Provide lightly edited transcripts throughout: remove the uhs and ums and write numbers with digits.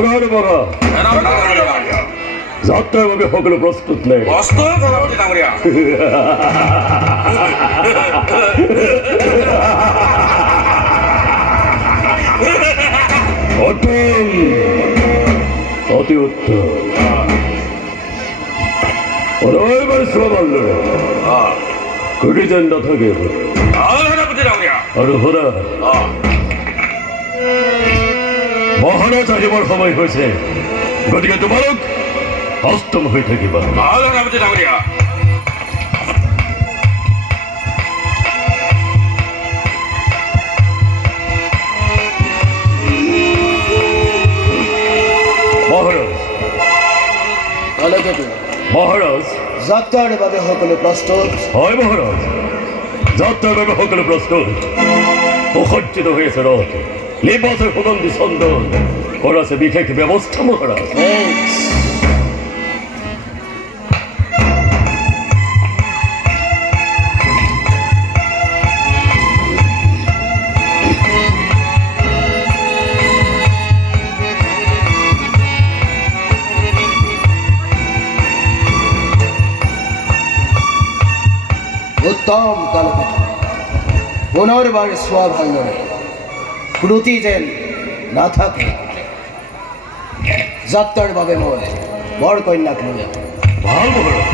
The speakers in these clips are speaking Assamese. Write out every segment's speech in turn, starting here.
মগাৰ মগা যাত্ৰাৰ বাবে সকলো প্ৰস্তুত নে অতি উত্তম এবাৰ শ্ৰমাল্লৰে কুটি যেন নাথাকে আৰু শুনা মহাৰাজ আহিবৰ সময় হৈছে গতিকে তোমালোক অষ্টম হৈ থাকিবা মহাৰাজ যাত্ৰাৰ বাবে সকলো প্ৰস্তুত হয় মহাৰাজ যাত্ৰাৰ বাবে সকলো প্ৰস্তুত সুসজ্জিত হৈ আছে ৰথ লিবাসে সুগন্ধি চন্দন কৰাছে বিশেষ ব্যৱস্থা মহারাজ উত্তম কালকট পুনর্বার সোয়া ভাঙনে ত্রুটি যেন না থাকে যাত্রার বাবে মই বর কন্যাক ললে ভাল মহারাজ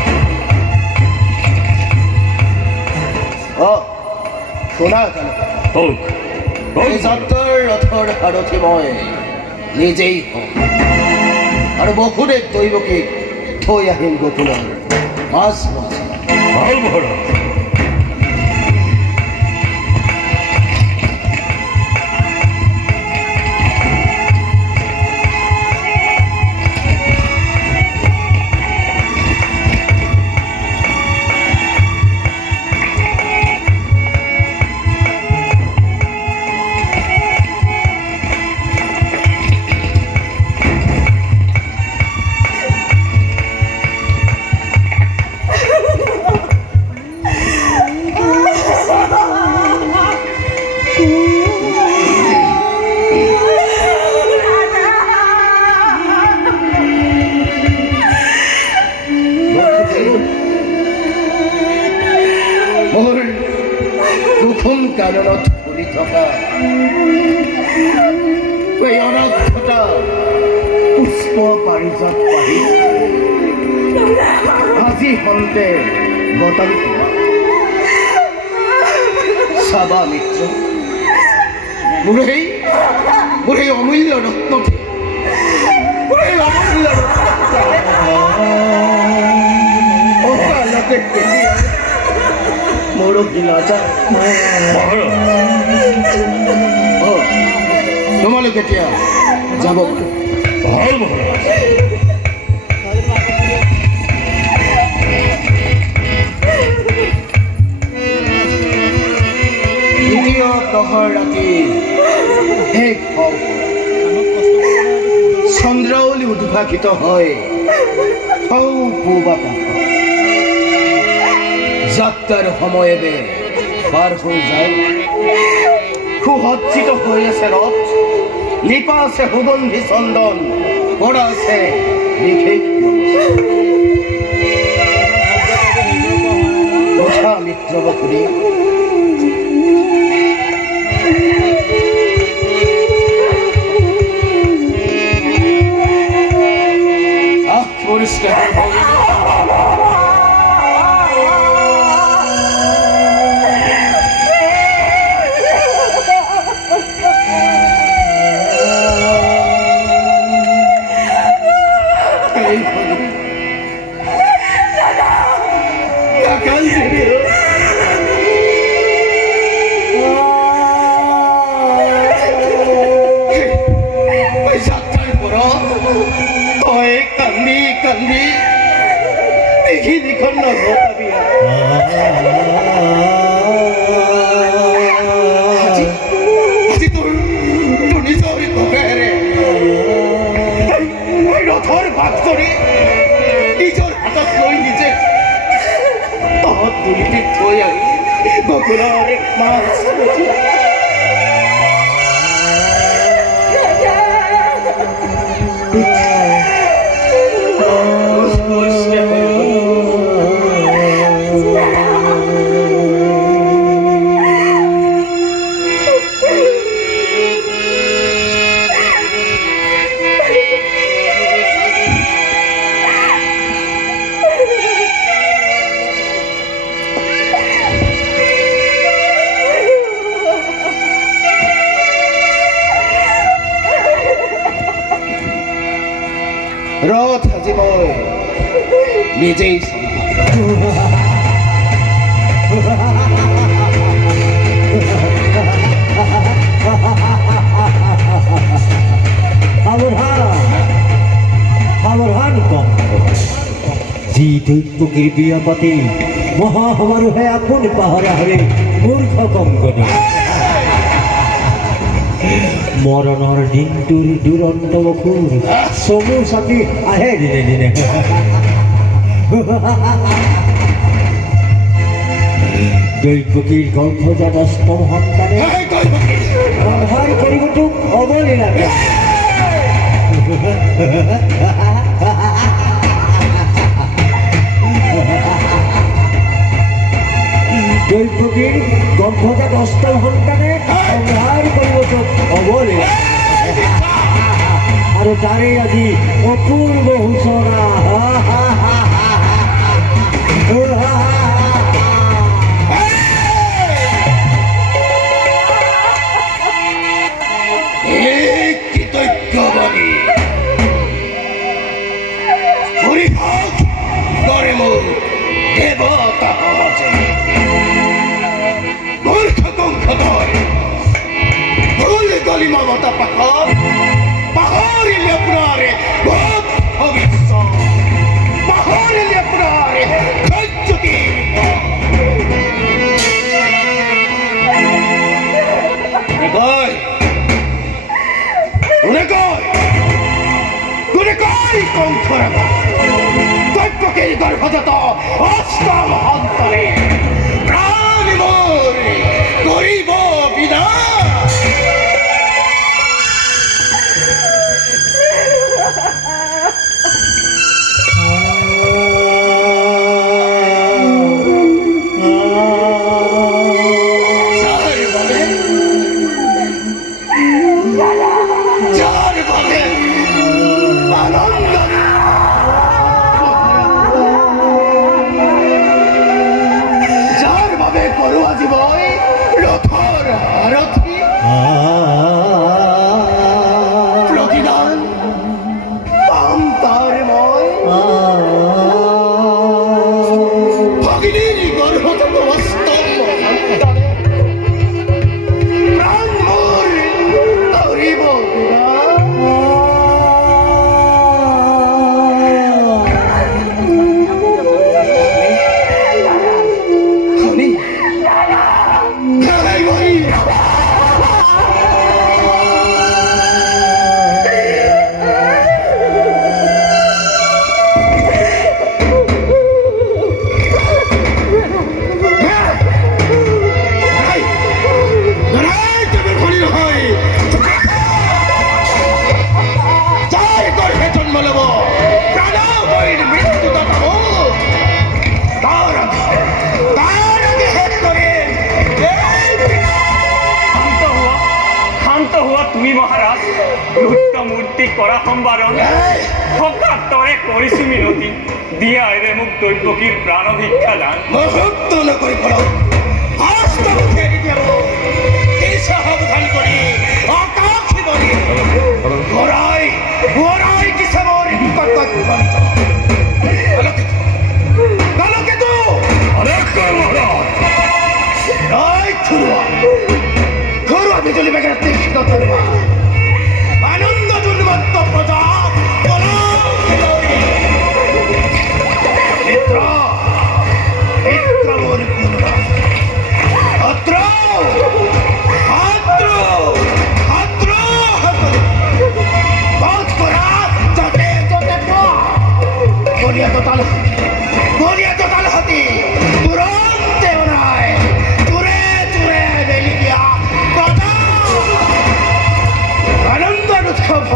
শোনা কালকট হোক এই যাত্রার রথর সারথি মই নিজেই হম আর বকুরের দৈবকে থৈ আহিম গোকুলৰ মাছ মাছ ভাল মহাৰাজ কাৰণত ফুলি থকা এই অনৰ্থতা পুষ্প পাৰিজাত পাহি আজি সন্তে গতাল চাবা মিত্ৰ মোৰ এই অমূল্য ৰত্নটি অকালতে মোৰো গিলা যা তোমালোক এতিয়া যাব ভাল মহাৰাজ দ্বিতীয় প্ৰহৰ ৰাতি শেষ হল চন্দ্ৰাৱলী উদ্ভাসিত হয় যাত্ৰাৰ সময়েবে পাৰ হৈ যায় সুসজ্জিত হৈ আছে ৰথ লিপা আছে সুগন্ধি চন্দন কৰা আছে বিশেষ উঠা মিত্ৰ বকুৰি পৰিষ্কাৰ Boccolare, ma নিজেই সম্ভব। সাবধান কম জি দৈত্যকীৰ বিয়াপাতে মহাহমাৰু হয়ে আপন পাহাৰা হলে মূৰ্খ কঙ্কন মৰণৰ দিনটোৰ দুৰন্ত বখুৰ চমু চাপি আহে দিনে দিনে দৈত্যকীৰ গৰ্ভজাত অষ্টম সন্তানে সহায় কৰিব তোক অৱলীলাকে দৈত্যকীৰ গৰ্ভজাত অষ্টম সন্তানে সংহাৰ কৰিব তোক অৱলীলা আৰু তাৰে আজি অপূৰ্ব সূচনা দেবতা আছে মূর্খ কঙ্কদয় ভুল গলি মমতা পাহাড়িলে পুরারে ভবিষ্যৎ পাহাড়িলে পুরারে ধৈর্যতি কঙ্করা দৈত্যকীর গর্ভজাত অষ্টম সন্তানে প্রাণ মোর করিব বিনাশ তুমি মহারাজ লুপ্ত মূর্তি করা সম্বারণ সকাত্তরে কৰিছো মিনতি দিয়া এৰে মোক দৈত্যকীৰ প্ৰাণ ভিক্ষা দান মুহূৰ্ত নকৰি পড়ো আস্ত ফেরি দেব দিশা সাবধান করি আকাশি বলি গোরাই গোরাই কি সমর বিপদ বলি গলকে তো অনেক কর মহারাজ রাই ছুড়ুয়া ঘরুয়া বিজলি বেগের তীক্ষ্ণ তরবা আনন্দ দুর্মত্ত প্রজা মিত্র মিত্র মোর গুণরা অত্র হাত্র হাত্র বাজ করা জটে জটে গলিয়া তোতাল হতি তুরন্তে ওরায় চুরে চুরে বেলি গিয়া প্রজা আনন্দ উৎসব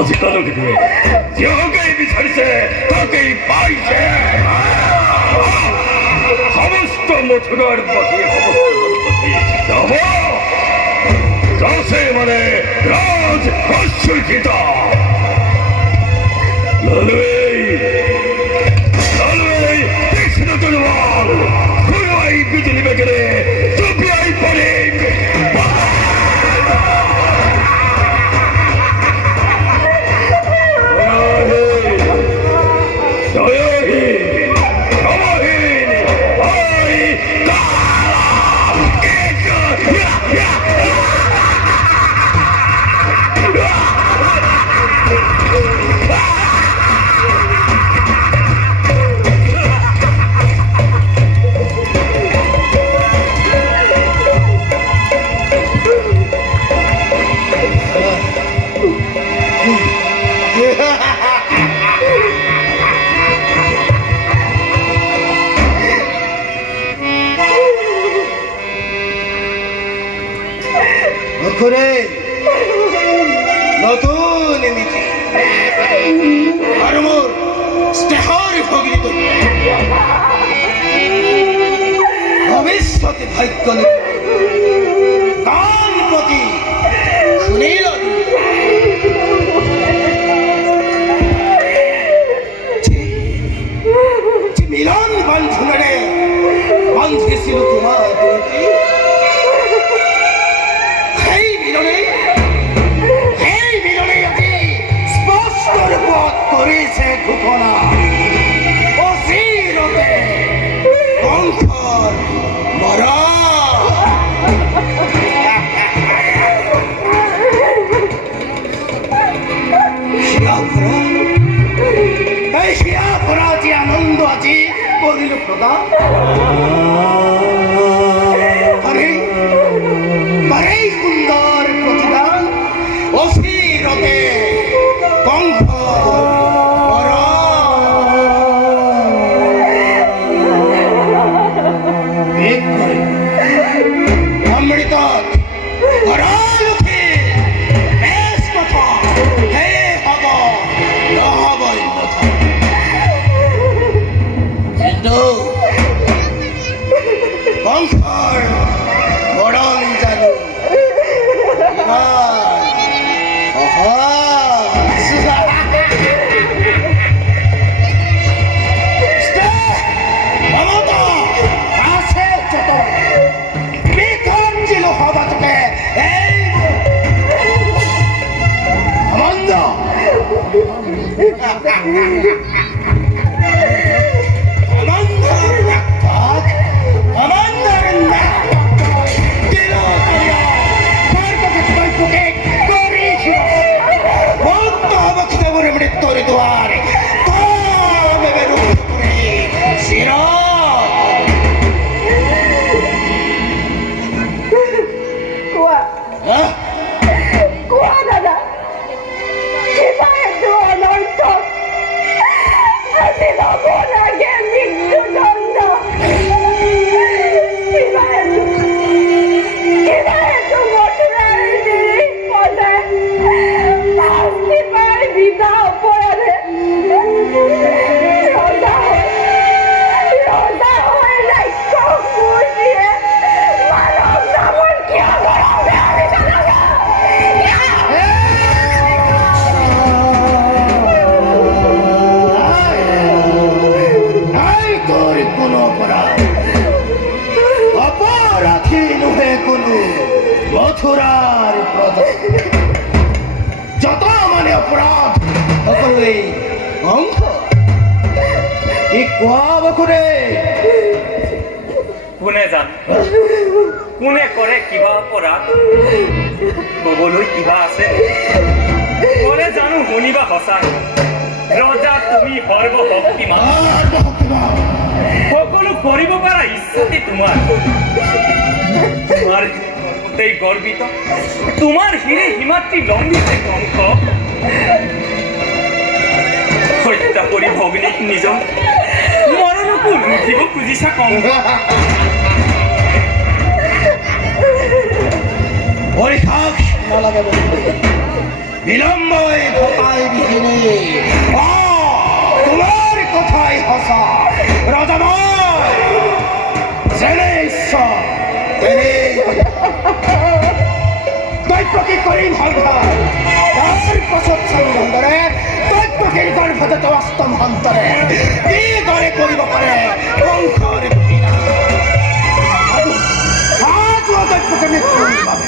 অধিকারকে দিয়ে যাকেই বিচারিছে তাকেই পাইছে সমস্ত মথুরার পথে সমস্ত সম্পত্তি যাব রাসে মানে রাজ অশ্বর্গিতা লালুই লালুই কৃষ্ণ তরবাল খুনাই বিজলি বেগরে চুপিয়াই পড়ে করে নতুন নীতি আর মোর স্নেহর ভগিত ভবিষ্যতে ভাগ্য কান প্রতি শুনিল মিলন বান্ধবরে বান্ধেছিল তোমার করেছে ঘোষণা অসিরতে কণ্ঠর মরা এই শিয়াফরা যে আনন্দ আছে করিল প্রদান আরে সুন্দর প্রতিদান অসিরতে কণ্ঠ মথুরার প্রধান যত মানে অপরাধ সকলে অঙ্ক এই কোয়াব করে কোনে জান কোনে কৰে কিবা অপৰাধ কবলৈ কিবা আছে কৰে জানো শুনিবা সঁচা ৰজা তুমি সৰ্বশক্তিমান সকলো কৰিব পাৰা ইচ্ছাতে তোমাৰ তোমাৰ গর্বিত তোমার হিরে হিমাত্রী লম্বিতে কঙ্ক হত্যা করি ভগ্নিক নিজ মরণকু রুধিব খুঁজিছা কঙ্ক পরিখাক নালাগে বিলম্বই ভপাই বিহিনী তোমার কথাই হসা রাজাময় জেনে ঈশ্বর দৈত্যকী কৰিম সংঘ তাৰ পাছত চাংগৰে দৈত্যকীৰ গৰ্ভত অষ্টম সন্তৰে কিদৰে কৰিব পাৰে সংঘৰ দৈত্যকে মৃত্যুৰ বাবে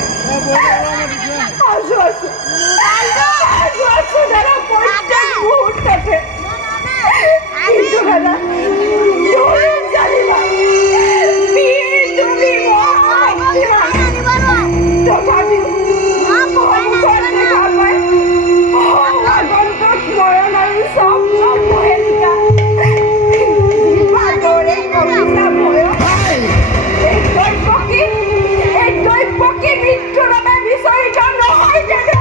দাদা প্ৰত্যেক মুহূৰ্তে কিন্তু দাদা জানিবা তুমি তথাপিও আগন্তুক মৰণ আৰু চব মহেলিকা বাদৰে কবিতা বয়স এই দৈত্যকী মৃত্যুৰ বাবে বিচৰিত নহয় দাদা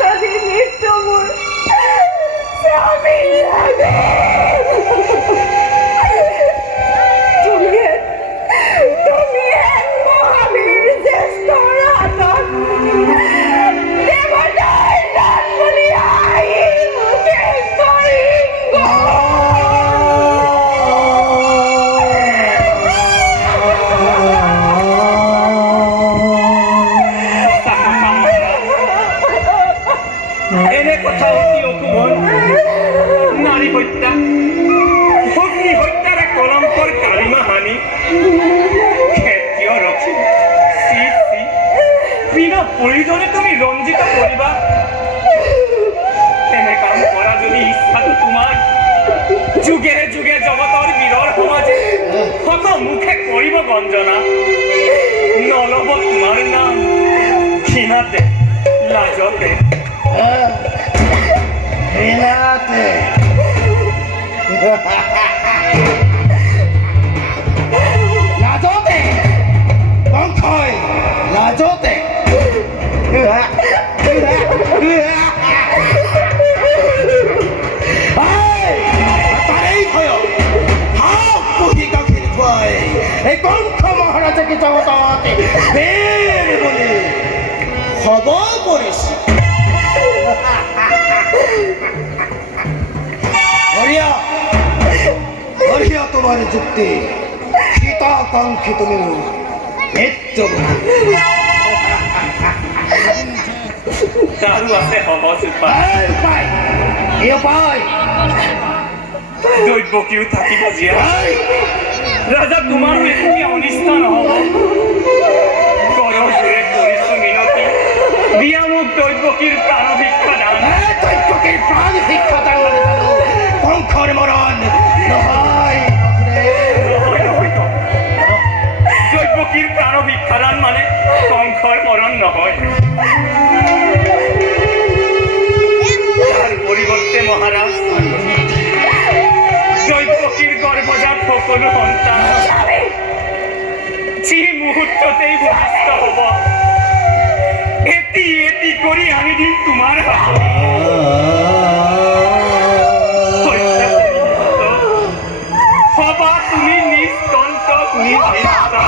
যদি মৃত্যু মোৰ স্বামী লাগে তুমিহে মহাবীৰ জ্যেষ্ঠৰ হাতত দেৱতাৰ দান বুলি আহি মুখে এনে কথা অতি অকুমল নারী হত্যা অগ্নি হত্যার কলঙ্কর কালিমা হানি ক্ষেত্রীয় রক্ষী বিনা প্রয়োজনে তুমি রঞ্জিত করিবা এনে কাম করা যদি ইচ্ছাটো তোমার যুগে যুগে জগতৰ বীৰৰ সমাজে হত মুখে কৰিব গঞ্জনা নলব তোমাৰ নাম ঘৃণাতে লাজতে ঘৃণাতে লাজতে বংশই লাজতে তাৰেই ভয় হাক পুহি গাখীৰ খুৱাই এই বংশ মহাৰাজাকে জগতত বেৰ বুলি হব পৰিছে হৰিয়া তোমাৰ যুক্তি সীতাকাঙ্ক্ষী তুমি নিত্য তাৰও আছে সহজ উপায় দৈব্যকীও থাকিব জীয়াই ৰাজা তোমাৰো একোৱে অনিষ্ট নহব কৰজোৰে কৰিছো মিনতি দিয়া মোক দৈব্যকীৰ প্ৰাণ ভিক্ষা দান দৈত্যকীৰ প্ৰাণ ভিক্ষা দান মানে বংশৰ মৰণ নহয় দৈব্যকীৰ প্ৰাণ ভিক্ষা দান মানে কংসৰ মৰণ নহয় তাৰ পৰিৱৰ্তে মহাৰাজ দৈব্যকীৰ গৰ্ভজাত সকলো সন্তান যি মুহূৰ্ততেই ভূমিষ্ঠ হ'ব এটি এটি কৰি আনি দিম তোমাৰ হাতত হবা তুমি নিজ কণ্ঠক নিজ ইচ্ছা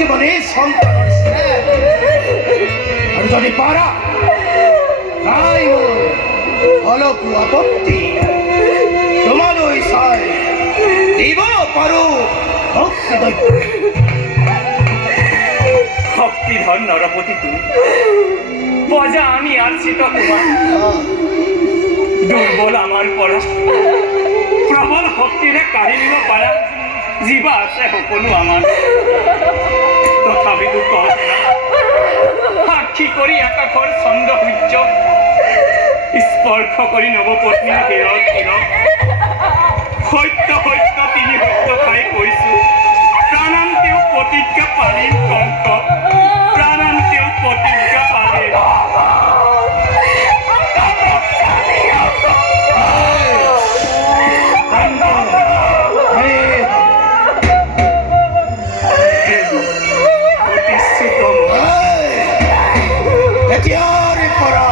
জীবনে সন্তানের আর যদি পারা তাই অলপ আপত্তি তোমার ওই সাই দিব পারো শক্তিধর নরপতি তুমি বজা আমি আর্চিত তোমার দুর্বল আমার পড়া প্রবল শক্তিরে কাঢ়ি নিব পাৰা জীবা আছে সকলো আমাৰ তথাপিতো কওঁ সাক্ষী কৰি আকাশৰ চন্দ্ৰ সূৰ্য স্পৰ্শ কৰি নৱপত্নীৰ হীৰৰ হীৰক সত্য সত্য তিনি সত্য খাই কৈছো প্ৰাণান্তেও প্ৰতিজ্ঞা পালিম কংস প্ৰাণান্তেও প্ৰতিজ্ঞা পালিম প্ৰতিশ্ৰুত এতিয়াৰে পৰা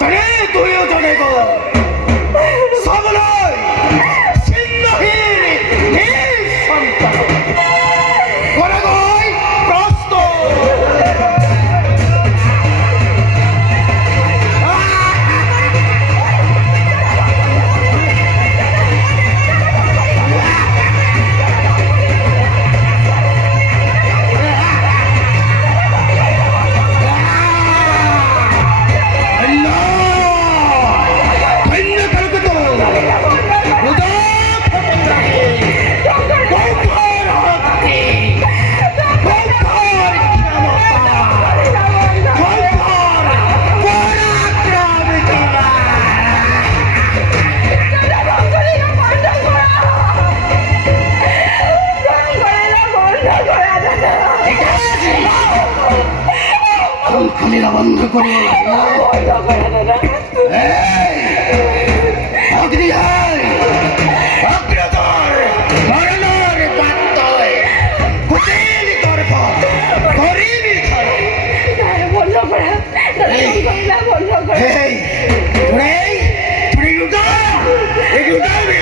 তনে দুয়োজনে গৈ চাবলৈ চিহ্নহীন নিজ সন্তান গৈ প্ৰস্তুত খালিৰা বন্ধ কৰো অগ্নি অগ্ৰদৰ মৰণৰ পাত্তয় কুটিলি গৰ্ভ গৰিবি খায় বন্ধ কৰে বন্ধ কৰে Hey! Hey! Hey!